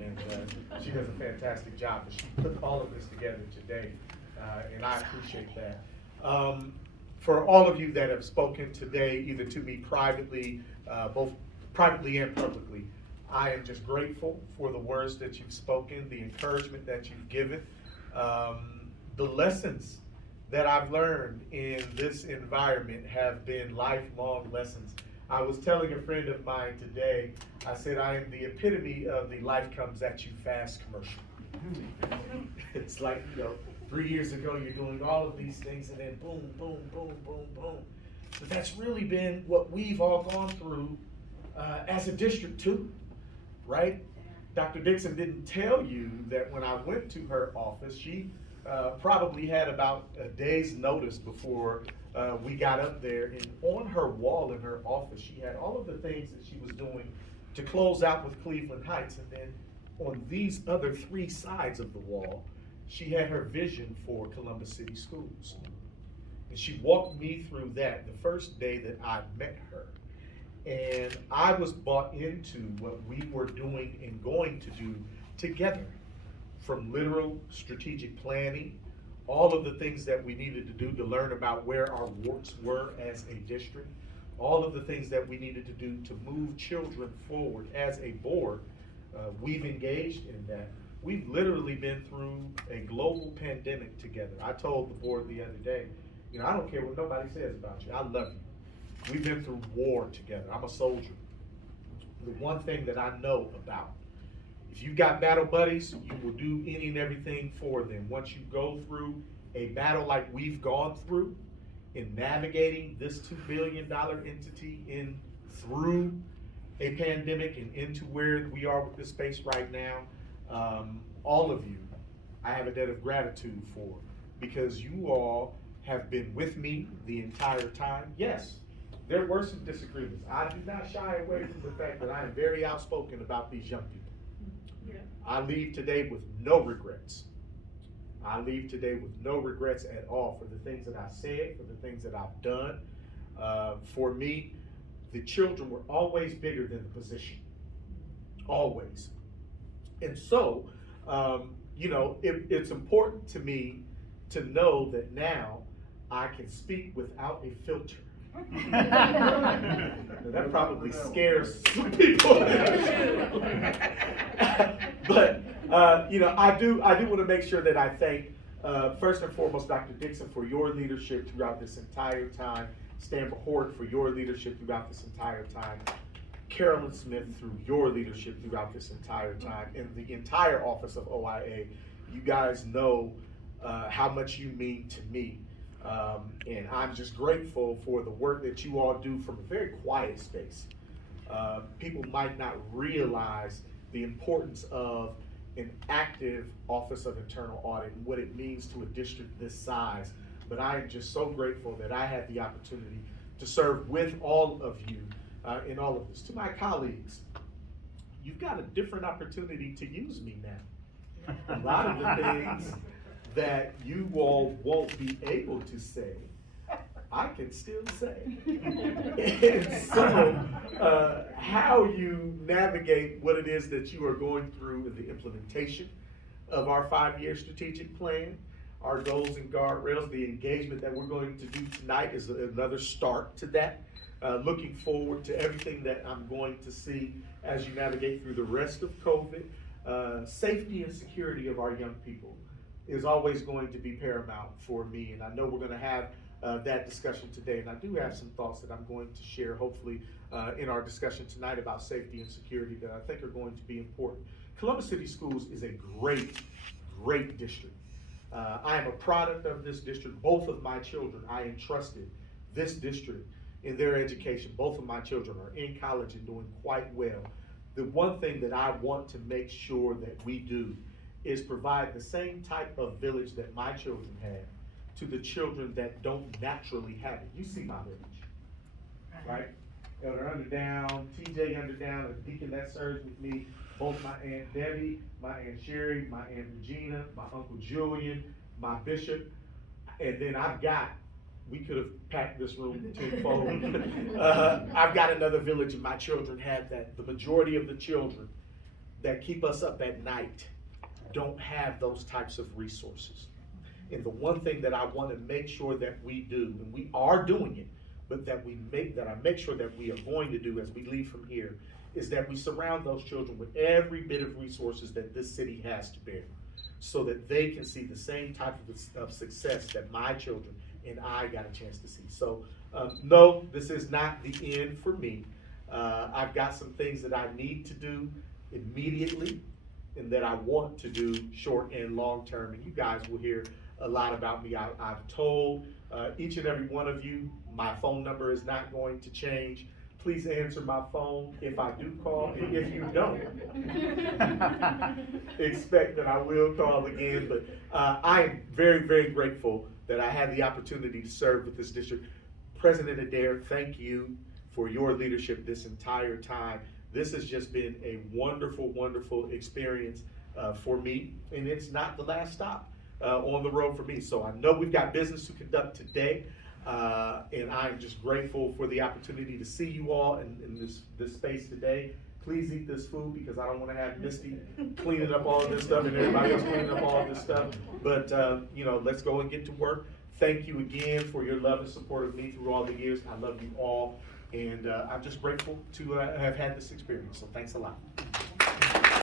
and she does a fantastic job. But she put all of this together today, and I appreciate that. For all of you that have spoken today, either to me privately, both privately and publicly, I am just grateful for the words that you've spoken, the encouragement that you've given, the lessons that I've learned in this environment have been lifelong lessons. I was telling a friend of mine today, I said I am the epitome of the life comes at you fast commercial. It's like, 3 years ago you're doing all of these things and then boom, boom, boom, boom, boom. But that's really been what we've all gone through as a district too, right? Dr. Dixon didn't tell you that when I went to her office, she probably had about a day's notice before we got up there. And on her wall in her office, she had all of the things that she was doing to close out with Cleveland Heights. And then on these other 3 sides of the wall, she had her vision for Columbus City Schools. And she walked me through that the first day that I met her. And I was bought into what we were doing and going to do together, from literal strategic planning, all of the things that we needed to do to learn about where our warts were as a district, all of the things that we needed to do to move children forward as a board. We've engaged in that. We've literally been through a global pandemic together. I told the board the other day, I don't care what nobody says about you. I love you. We've been through war together. I'm a soldier. The one thing that I know about, if you've got battle buddies, you will do any and everything for them. Once you go through a battle like we've gone through in navigating this $2 billion entity through a pandemic and into where we are with this space right now, all of you, I have a debt of gratitude for, because you all have been with me the entire time. Yes, there were some disagreements. I do not shy away from the fact that I am very outspoken about these young people. Yeah. I leave today with no regrets. I leave today with no regrets at all for the things that I said, for the things that I've done. For me, the children were always bigger than the position. Always. And so, it's important to me to know that now I can speak without a filter. That probably scares some people. But I do want to make sure that I thank first and foremost Dr. Dixon for your leadership throughout this entire time, Stan Behort for your leadership throughout this entire time, Carolyn Smith through your leadership throughout this entire time, and the entire office of OIA. You guys know how much you mean to me. And I'm just grateful for the work that you all do from a very quiet space. People might not realize the importance of an active Office of Internal Audit and what it means to a district this size. But I am just so grateful that I had the opportunity to serve with all of you in all of this. To my colleagues, you've got a different opportunity to use me now. A lot of the things that you all won't be able to say, I can still say. And so, how you navigate what it is that you are going through in the implementation of our 5-year strategic plan, our goals and guardrails, the engagement that we're going to do tonight is another start to that. Looking forward to everything that I'm going to see as you navigate through the rest of COVID. Safety and security of our young people is always going to be paramount for me, and I know we're going to have that discussion today, and I do have some thoughts that I'm going to share hopefully in our discussion tonight about safety and security that I think are going to be important. Columbus City Schools is a great district. I am a product of this district. Both of my children, I entrusted this district in their education. Both of my children are in college and doing quite well. The one thing that I want to make sure that we do is provide the same type of village that my children had to the children that don't naturally have it. You see my village, right? Elder Underdown, TJ Underdown, a deacon that serves with me, both my Aunt Debbie, my Aunt Sherry, my Aunt Regina, my Uncle Julian, my bishop, and then we could have packed this room tenfold. I've got another village and my children had that. The majority of the children that keep us up at night don't have those types of resources. And the one thing that I want to make sure that we do, and we are doing it, but that I make sure that we are going to do as we leave from here, is that we surround those children with every bit of resources that this city has to bear, so that they can see the same type of success that my children and I got a chance to see. So no, this is not the end for me. I've got some things that I need to do immediately and that I want to do short and long term, and you guys will hear a lot about me. I've told each and every one of you, my phone number is not going to change. Please answer my phone if I do call, and if you don't, expect that I will call again. But I am very, very grateful that I had the opportunity to serve with this district. President Adair, thank you for your leadership this entire time. This has just been a wonderful, wonderful experience for me, and it's not the last stop on the road for me. So I know we've got business to conduct today, and I'm just grateful for the opportunity to see you all in this space today. Please eat this food, because I don't want to have Misty cleaning up all of this stuff and everybody else cleaning up all of this stuff. But let's go and get to work. Thank you again for your love and support of me through all the years. I love you all, and I'm just grateful to have had this experience. So thanks a lot.